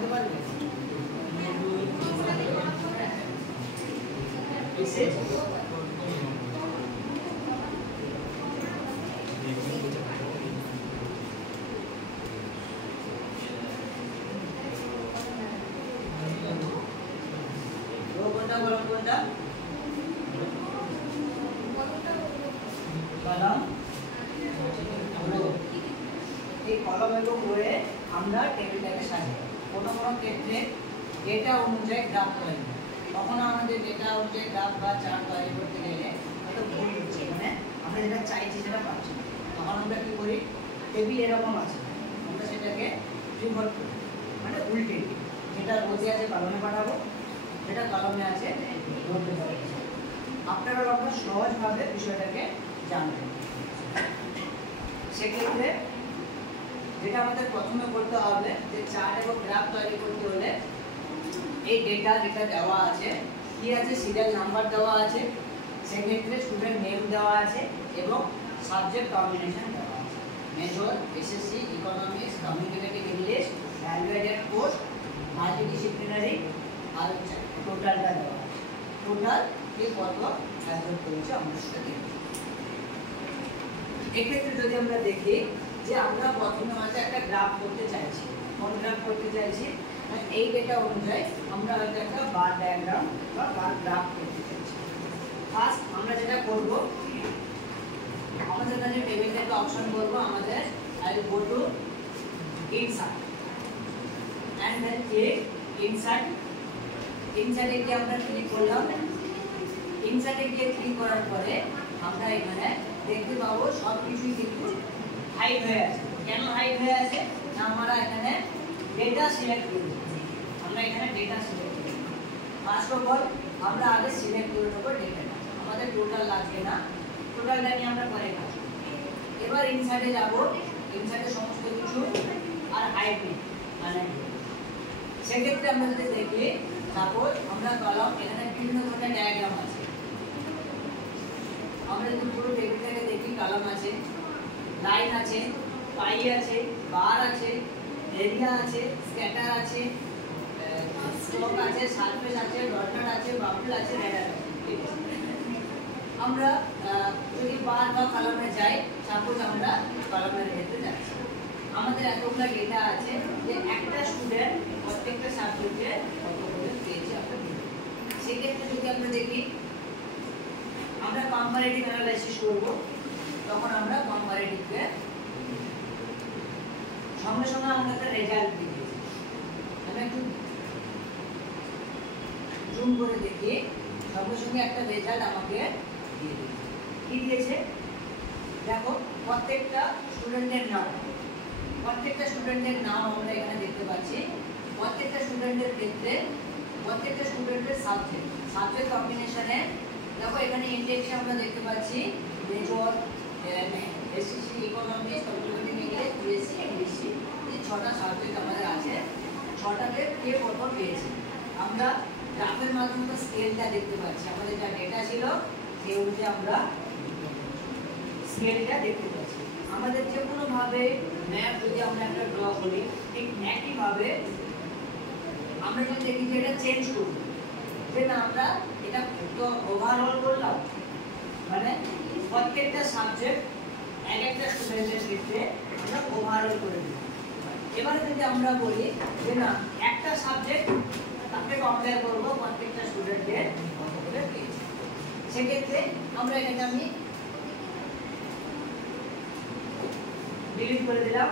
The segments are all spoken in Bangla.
বলতে পারবে? কলম এবং বইয়ে আমরা টেবিলটাকে সাজাই। কোনো ক্ষেত্রে ডেটা অনুযায়ী গ্রাফ তৈরি, কখনো আমাদের ডেটা অনুযায়ী গ্রাফ বা চার্ট তৈরি করতে গেলে হয়তো ভুল হচ্ছে, মানে আমরা যেটা চাইছি সেটা পাচ্ছি না, তখন আমরা কী করি, টেবিল এরকম আছে আমরা সেটাকে রিভর্ট করি, মানে উল্টে দিই, যেটা বসে আছে কলমে পাঠাবো, যেটা কলমে আছে বলতে পারি। আপনারা আপনার সহজভাবে বিষয়টাকে জানবেন। সেক্ষেত্রে যেটা আমাদের প্রথমে করতে হবে, যে চার্ট এবং গ্রাফ তৈরি করতে হলে এই ডেটা যেটা দেওয়া আছে, কি আছে, সিরিয়াল নাম্বার দেওয়া আছে, সেক্ষেত্রে স্টুডেন্ট নেম দেওয়া আছে এবং সাবজেক্ট কম্বিনেশন দেওয়া আছে, major, SSC, economics, communicative English, value added course, multidisciplinary, আর টোটালটা দেওয়া আছে। টোটাল কে কত অ্যাডজস্ট করেছে আমরা সেটা দেখব। এক্ষেত্রে যদি আমরা দেখি যে আমরা প্রথমে হয়তো একটা গ্রাফ করতে চাইছি, কোন গ্রাফ করতে চাইছি, এই ডেটা অনুযায়ী আমরা হয়তো একটা বার ডায়াগ্রাম বা বার গ্রাফ করতে চাইছি। ফার্স্ট আমরা যেটা করব, আমাদের কাছে টেবিল থেকে অপশন করব, আমাদের I will go to insert and then click insert. ইনসার্টে গিয়ে আমরা ক্লিক করলাম। ইনসার্টে গিয়ে ক্লিক করার পরে আমরা এখানে দেখতে পাবো সব কিছুই কিন্তু হাইড হয়ে আছে। কেন হাইড হয়ে আছে? না আমরা এখানে ডেটা সিলেক্ট করি, আমরা এখানে ডেটা সিলেক্ট করি। ফার্স্ট অফ অল আমরা আগে সিলেক্ট করে নেব ডেটাটা, আমাদের টোটাল লাগবে না, টোটালটা নিয়ে আমরা পরে কাজ করব। এবার ইনসার্টে যাব, ইনসার্টে সমস্ত কিছু আর হাইড নেই, মানে সেক্ষেত্রে আমরা যদি দেখি, সাপোজ আমরা কলম, এখানে বিভিন্ন ধরনের ডায়াগ্রাম আছে, আমরা যদি পুরো টেবিলটাকে দেখি, কলম আছে, লাইন আছে, পাই আছে, বার আছে, এরিয়া আছে, স্ক্যাটার আছে, স্ট্রোক আছে, সারফেস আছে, ডটনেট আছে, বাবল আছে, রেডার আছে। আমরা যদি বার বা কলমে যাই, সাপোজ আমরা কলমের ক্ষেত্রে যাচ্ছি, আমাদের এতগুলো ডেটা আছে যে একটা স্টুডেন্ট প্রত্যেকটা সাবজেক্টে কত করে পেয়েছে আমরা দেখি। সেক্ষেত্রে যদি আমরা দেখি, আমরা কম্পারেটিভ অ্যানালাইসিস করব, তখন আমরা কম্পারেটিভকে সঙ্গে সঙ্গে আমরা একটা রেজাল্ট দিই। আমি একটু জুম করে দেখি, সঙ্গে সঙ্গে একটা রেজাল্ট আমাকে দিয়ে দিই। কি দিয়েছে দেখো, প্রত্যেকটা স্টুডেন্টের নাম, প্রত্যেকটা স্টুডেন্টের নাম আমরা এখানে দেখতে পাচ্ছি। প্রত্যেকটা স্টুডেন্টের ক্ষেত্রে প্রত্যেকটা স্টুডেন্টের সাবজেক্ট কম্বিনেশনে দেখো, এখানে ইন্ডেক্সে আমরা দেখতে পাচ্ছি major, SSC, economics, communicative English, BSc, MSc, এই 6টা সাবজেক্ট আমাদের আছে। 6টাতে কে কত পেয়েছে আমরা গ্রাফের মাধ্যমে স্কেলটা দেখতে পাচ্ছি। আমাদের যা ডেটা ছিল সেই অনুযায়ী আমরা স্কেলটা দেখতে পাচ্ছি। আমাদের যে কোনোভাবে ম্যাপ যদি আমরা একটা ড্র করি, ঠিক একইভাবে আমরা যদি দেখি যে এটা চেঞ্জ করব, যে না আমরা এটা তো ওভারঅল করলাম, মানে প্রত্যেকটা সাবজেক্ট এক একটা স্টুডেন্টের ক্ষেত্রে আমরা ওভারঅল করে দিই। এবারে যদি আমরা বলি যে না একটা সাবজেক্ট তাকে কম্পেয়ার করবো প্রত্যেকটা স্টুডেন্টের কত করে পেয়েছে, সেক্ষেত্রে আমরা এটাকে আমি ডিলিট করে দিলাম।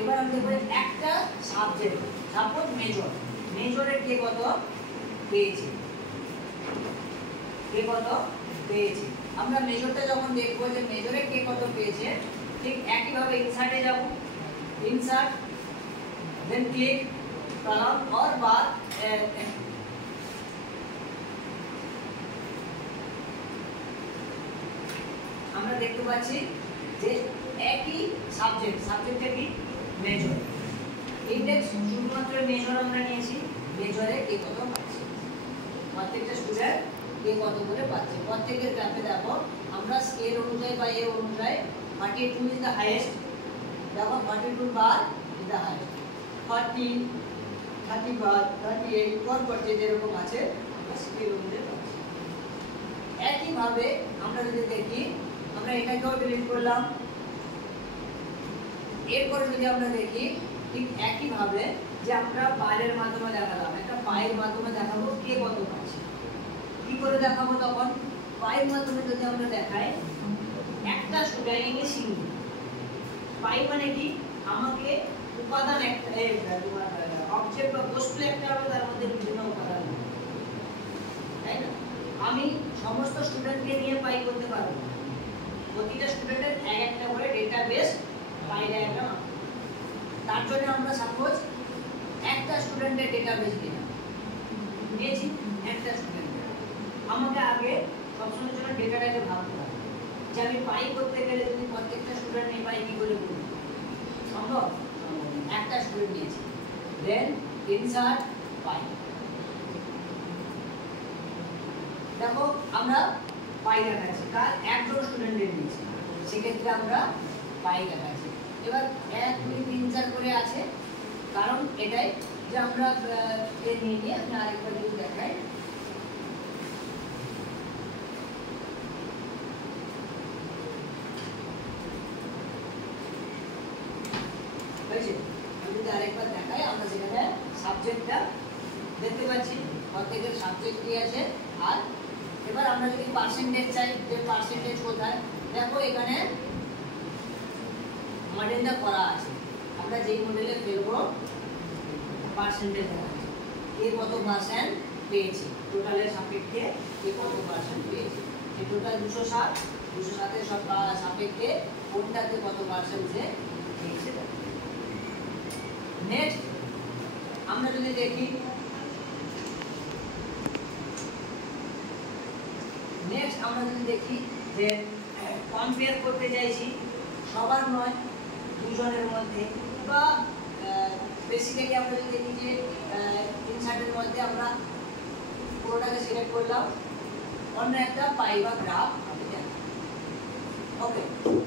এবার আমি দেখব একটা সাবজেক্ট, সাপোজ মেজর, মেজরের কে কত পেয়েছে, কে কত পেয়েছে। আমরা মেজরটা যখন দেখবো যে মেজরে কে কত পেয়েছে, ঠিক একইভাবে ইনসার্টে যাব, ইনসার্ট, দেন ক্লিক কলাম और बार আমরা দেখতে পাচ্ছি যে একই সাবজেক্টটা কি মেজর, ইন্ডেক্স শুধুমাত্র মেজর আমরা নিয়েছি, মেজরে কে কত পাচ্ছে, প্রত্যেকটা স্টুডেন্ট কে কত করে পাচ্ছে। প্রত্যেকের গ্রাফে দেখো আমরা স্কেল অনুযায়ী বা এ অনুযায়ী 42 ইজ দ্য হাইয়েস্ট, দেখো 42 বার ইজ দ্য হাইয়েস্ট, 40, 38 কোণ করছে যেরকম আছে আমরা স্কেল অনুযায়ী পাচ্ছি। একইভাবে আমরা যদি দেখি, আমরা এটাকেও ডিলিট করলাম। এরপরে যদি আমরা দেখি ঠিক একইভাবে যে আমরা পায়ের মাধ্যমে দেখালাম, একটা পায়ের মাধ্যমে দেখাবো কে কত পাচ্ছে। কি করে দেখাবো তখন? পায়ের মাধ্যমে যদি আমরা দেখাই, একটা স্টুডেন্ট ইংলিশ পাই মানে কি, আমাকে উপাদান একটা অবজেক্ট বা বস্তু একটা হবে, তার মধ্যে বিভিন্ন উপাদান, তাই না? আমি সমস্ত স্টুডেন্টকে নিয়ে পাই করতে পারবো, প্রতিটা স্টুডেন্টের একটা করে ডেটাবেস পাই ডায়াগ্রাম। তার জন্য আমরা সাপোজ একটা স্টুডেন্টের ডেটাবেস নিয়েছি, একটা স্টুডেন্টের। আমাকে আগে সবসময়ের জন্য ডেটাটাকে ভাবতে হবে যে আমি পাই করতে গেলে যদি প্রত্যেকটা স্টুডেন্ট নিয়ে পাই কি করে করব, সম্ভব? একটা স্টুডেন্ট নিয়েছি, দেন ইনসার্ট পাই। দেখো আমরা পাই দেখাচ্ছি, কার একজন স্টুডেন্টের নিয়েছি, সেক্ষেত্রে আমরা পাই দেখাচ্ছি। এবার 1 2 3 4 করে আছে, কারণ এটাই যে আমরা নিয়ে আমি আরেকবার যদি দেখাই, হয়েছে? আমি যদি আরেকবার দেখাই, আমরা সেখানে সাবজেক্টটা দেখতে পাচ্ছি, প্রত্যেকের সাবজেক্ট কি আছে। আর এবার আমরা যদি পার্সেন্টেজ চাই, যে পার্সেন্টেজ কোথায়, দেখো এখানে মডেলটা করা আছে, আমরা যেই মডেলে ফেলবো পার্সেন্টেজ দেখাচ্ছে, কে কত পার্সেন্ট পেয়েছে, টোটালের সাপেক্ষে কে কত পার্সেন্ট পেয়েছে। এই টোটাল 207, 207 এর সব সাপেক্ষে কোনটাতে কত পার্সেন্ট সে পেয়েছে। নেক্সট আমরা যদি দেখি, যে কম্পেয়ার করতে চাইছি, সবার নয়, দুজনের মধ্যে, বা বেসিক্যালি আমরা যদি দেখি যে ইনসার্টের মধ্যে আমরা পুরোটাকে সিলেক্ট করলাম, অন্য একটা পাই বা গ্রাফ আমি দেখাবো। ওকে,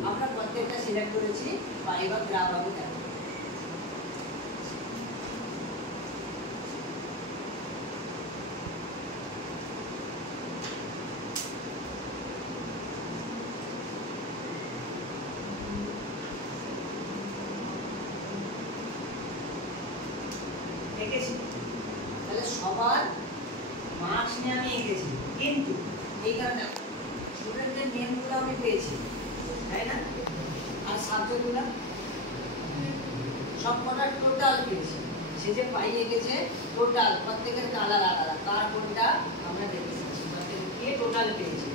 আমরা প্রত্যেকটা সিলেক্ট করেছি, পাই বা গ্রাফ আমি দেখাবো। তাহলে সবার মার্কস নিয়ে আমি এঁকেছি, কিন্তু এই কারণে স্টুডেন্টের নেমগুলো আমি পেয়েছি, তাই না? আর সাবজেক্টগুলো সব কটা টোটাল পেয়েছি। সে যে পাই এঁকেছে টোটাল, প্রত্যেকের কালার আলাদা, কার কোনটা আমরা দেখতে পাচ্ছি, প্রত্যেকে কে টোটাল পেয়েছি,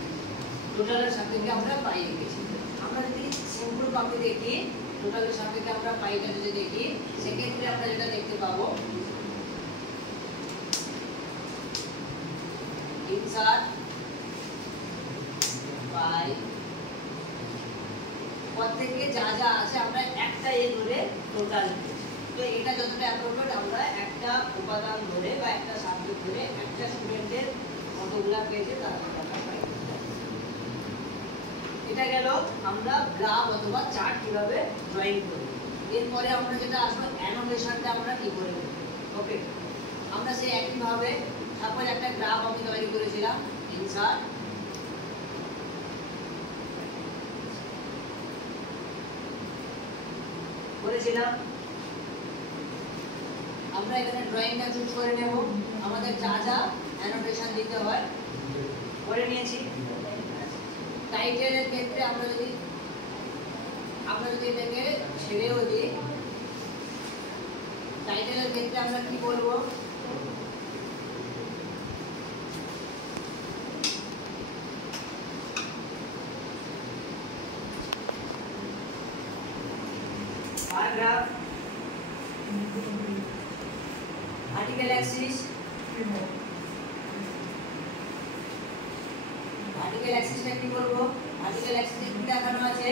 টোটালের সাপেক্ষে আমরা পাই এঁকেছি। আমরা যদি সিম্পল কপি দেখি, টোটালের সাপেক্ষে আমরা পাইটা যদি দেখি, সেক্ষেত্রে আমরা যেটা দেখতে পাবো, ইনসার্ট পাই, প্রত্যেকে যা যা আছে আমরা একটা ধরে টোটাল। তো এটা যতটা অ্যাপ্রোপ্রিয়েট, আমরা একটা উপাদান ধরে বা একটা সাবজেক্ট ধরে একটা স্টুডেন্টের কতগুলা পেয়েছে তার কথা পাই। এটা গেল আমরা গ্রাফ অথবা চার্ট কিভাবে ড্রয়িং করি। এরপরে আমরা যেটা আসবো, অ্যানোটেশনটা আমরা কি করে করব। ওকে, আমরা সেই একইভাবে সাপোজ একটা গ্রাফ আমি তৈরি করেছিলাম, ইনসার্ট করেছিলাম, আমরা এখানে ড্রয়িংটা চুজ করে নেব, আমাদের যা যা অ্যানোটেশন দিতে হয় করে নিয়েছি। টাইটেলের ক্ষেত্রে আমরা যদি এটাকে ছেড়েও দিই, টাইটেলের ক্ষেত্রে আমরা কি বলবো, প্যারাগ্রাফ, ভার্টিক্যাল অ্যাক্সিস, ভার্টিক্যাল অ্যাক্সিসটা কি করব, ভার্টিক্যাল অ্যাক্সিসে কি দেখানো আছে,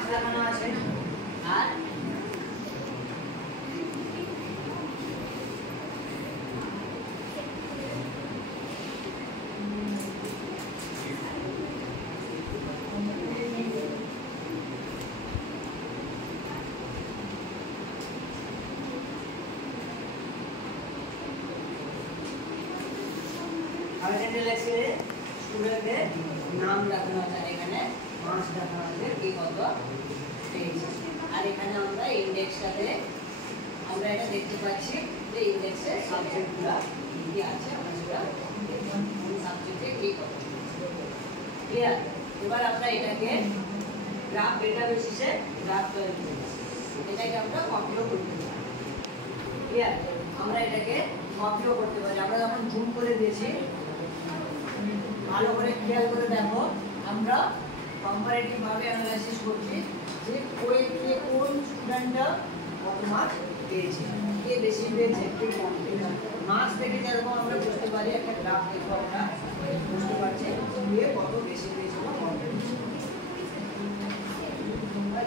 মার্কস দেখানো আছে। আর আরেকটা লেখছে স্টুডেন্টের নাম দেখানো আছে, এখানে মার্কস দেখানো আছে কি কত পেয়েছে। আর এখানে আমরা ইন্ডেক্সটাতে আমরা এটা দেখতে পাচ্ছি যে ইন্ডেক্সে সাবজেক্টগুলো কি আছে, আমরা সেটা কোন সাবজেক্টে কি কত। ক্লিয়ার? এবার আমরা এটাকে গ্রাফ ডেটা বেসিসে গ্রাফ তৈরি করব। এটাকে আমরা কপিও করতে পারি। ক্লিয়ার? আমরা এটাকে কপিও করতে পারি। আমরা যখন জুম করে দিয়েছি, ভালো করে খেয়াল করে দেখো, আমরা কম্পারেটিভ ভাবে অ্যানালাইসিস করছি যে কোন স্টুডেন্টটা কত মার্কস পেয়েছে, কে বেশি পেয়েছে, কে কম পেয়েছে। মার্কস দেখে যেরকম আমরা বুঝতে পারি, একটা গ্রাফ দেখবো আমরা বুঝতে পারছি কে কত বেশি পেয়েছে বা কম পেয়েছে।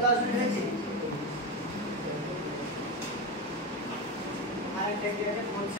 10 মিনিট হয়েছে। আরেকটা